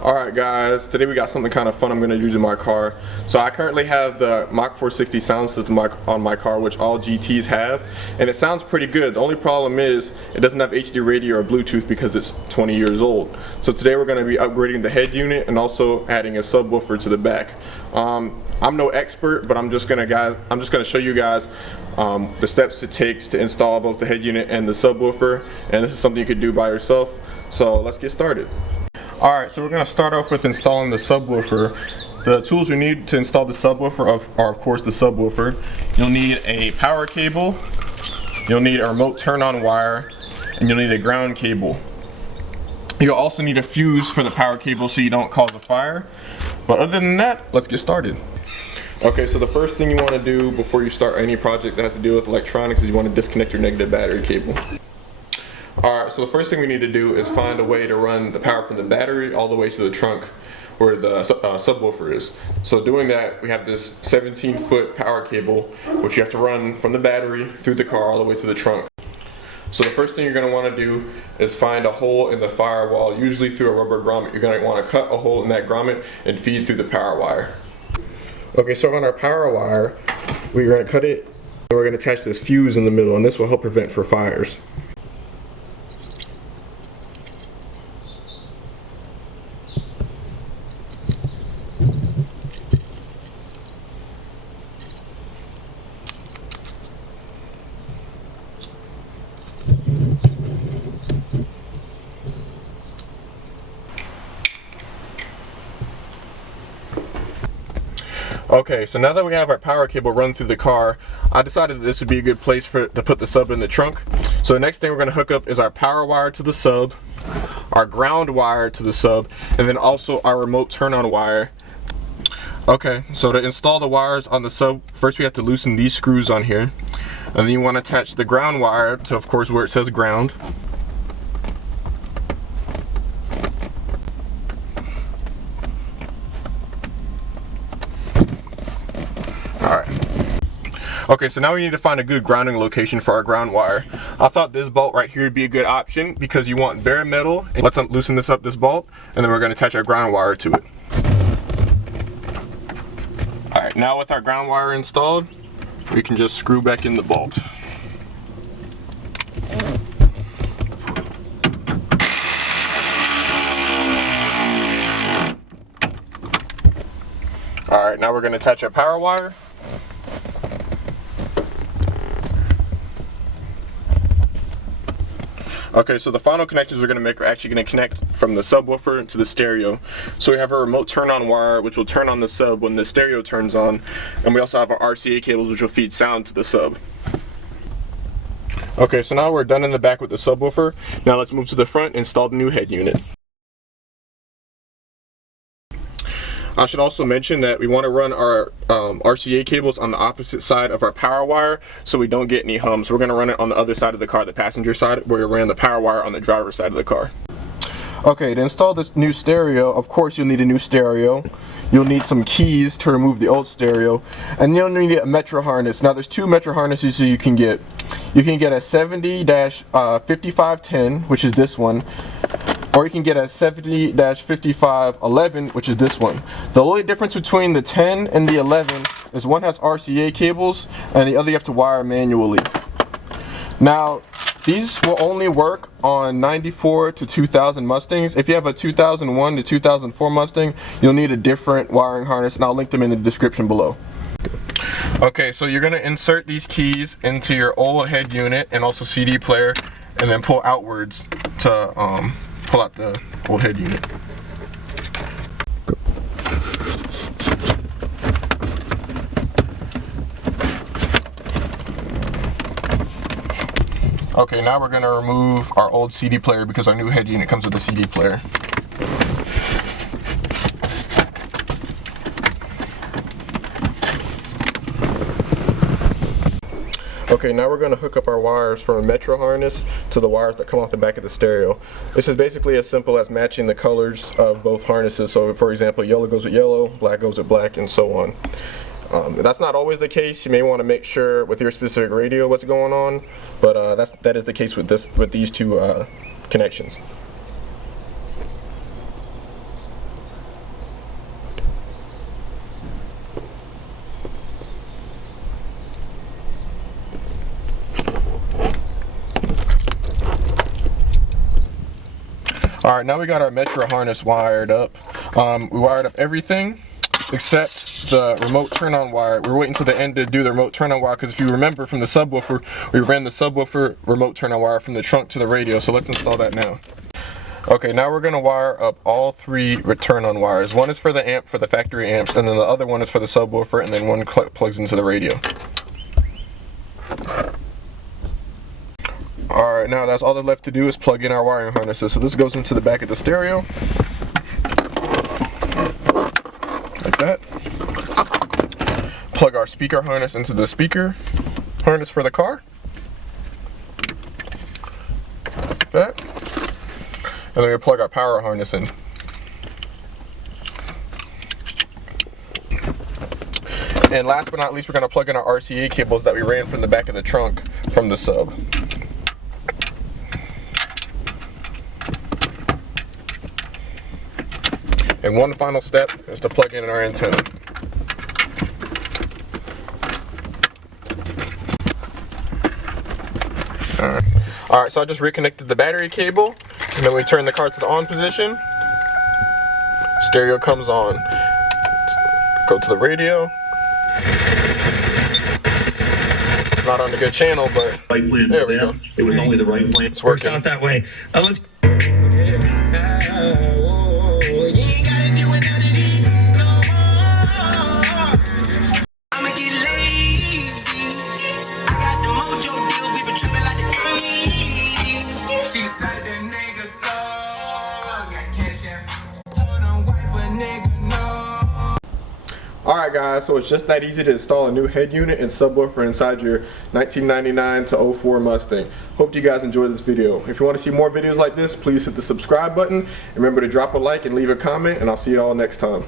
Alright guys, today we got something kind of fun I'm going to use in my car. So I currently have the Mach 460 sound system on my car, which all GTs have, and it sounds pretty good. The only problem is it doesn't have HD radio or Bluetooth because it's 20 years old. So today we're going to be upgrading the head unit and also adding a subwoofer to the back. I'm no expert, but I'm just going to show you guys the steps it takes to install both the head unit and the subwoofer, and this is something you could do by yourself. So let's get started. Alright, so we're going to start off with installing the subwoofer. The tools we need to install the subwoofer are of course the subwoofer. You'll need a power cable, you'll need a remote turn on wire, and you'll need a ground cable. You'll also need a fuse for the power cable so you don't cause a fire. But other than that, let's get started. Okay, so the first thing you want to do before you start any project that has to do with electronics is you want to disconnect your negative battery cable. Alright, so the first thing we need to do is find a way to run the power from the battery all the way to the trunk where the subwoofer is. So doing that, we have this 17-foot power cable which you have to run from the battery through the car all the way to the trunk. So the first thing you're going to want to do is find a hole in the firewall, usually through a rubber grommet. You're going to want to cut a hole in that grommet and feed through the power wire. Okay, so on our power wire, we're going to cut it and we're going to attach this fuse in the middle, and this will help prevent for fires. Okay, so now that we have our power cable run through the car, I decided that this would be a good place to put the sub in the trunk. So the next thing we're going to hook up is our power wire to the sub, our ground wire to the sub, and then also our remote turn on wire. Okay, so to install the wires on the sub, first we have to loosen these screws on here. And then you want to attach the ground wire to, of course, where it says ground. Okay, so now we need to find a good grounding location for our ground wire. I thought this bolt right here would be a good option because you want bare metal. Let's loosen this bolt, and then we're going to attach our ground wire to it. Alright, now with our ground wire installed, we can just screw back in the bolt. Alright, now we're going to attach our power wire. Okay, so the final connections we're going to make are actually going to connect from the subwoofer to the stereo. So we have our remote turn on wire which will turn on the sub when the stereo turns on, and we also have our RCA cables which will feed sound to the sub. Okay, so now we're done in the back with the subwoofer. Now let's move to the front and install the new head unit. I should also mention that we want to run our RCA cables on the opposite side of our power wire so we don't get any hum. So we're going to run it on the other side of the car, the passenger side, where we ran the power wire on the driver's side of the car. Okay, to install this new stereo, of course you'll need a new stereo. You'll need some keys to remove the old stereo, and you'll need a metro harness. Now there's two metro harnesses you can get. You can get a 70-5510, which is this one, or you can get a 70-5511, which is this one. The only difference between the 10 and the 11 is one has RCA cables and the other you have to wire manually. Now, these will only work on 94 to 2000 Mustangs. If you have a 2001 to 2004 Mustang, you'll need a different wiring harness, and I'll link them in the description below. Okay, so you're going to insert these keys into your old head unit and also CD player, and then pull outwards to pull out the old head unit. Okay, now we're going to remove our old CD player because our new head unit comes with a CD player. Okay, now we're going to hook up our wires from a metro harness to the wires that come off the back of the stereo. This is basically as simple as matching the colors of both harnesses. So for example, yellow goes with yellow, black goes with black, and so on. That's not always the case. You may want to make sure with your specific radio what's going on, but that is the case with these two connections. Alright, now we got our Metro harness wired up. We wired up everything except the remote turn-on wire. We're waiting till the end to do the remote turn-on wire because if you remember from the subwoofer, we ran the subwoofer remote turn-on wire from the trunk to the radio, so let's install that now. Okay, now we're going to wire up all 3 turn-on wires. One is for the amp, for the factory amps, and then the other one is for the subwoofer, and then one plugs into the radio. Alright, now that's all that's left to do is plug in our wiring harnesses. So this goes into the back of the stereo. Like that. Plug our speaker harness into the speaker harness for the car. Like that. And then we plug our power harness in. And last but not least, we're going to plug in our RCA cables that we ran from the back of the trunk from the sub. And one final step is to plug in our antenna. Alright, so I just reconnected the battery cable, and then we turn the car to the on position. Stereo comes on. Go to the radio. It's not on the good channel, but there we go. It was only the right plan. It's working. Works out that way. Let's Alright guys, so it's just that easy to install a new head unit and subwoofer inside your 1999 to 04 Mustang. Hope you guys enjoyed this video. If you want to see more videos like this, please hit the subscribe button. Remember to drop a like and leave a comment, and I'll see you all next time.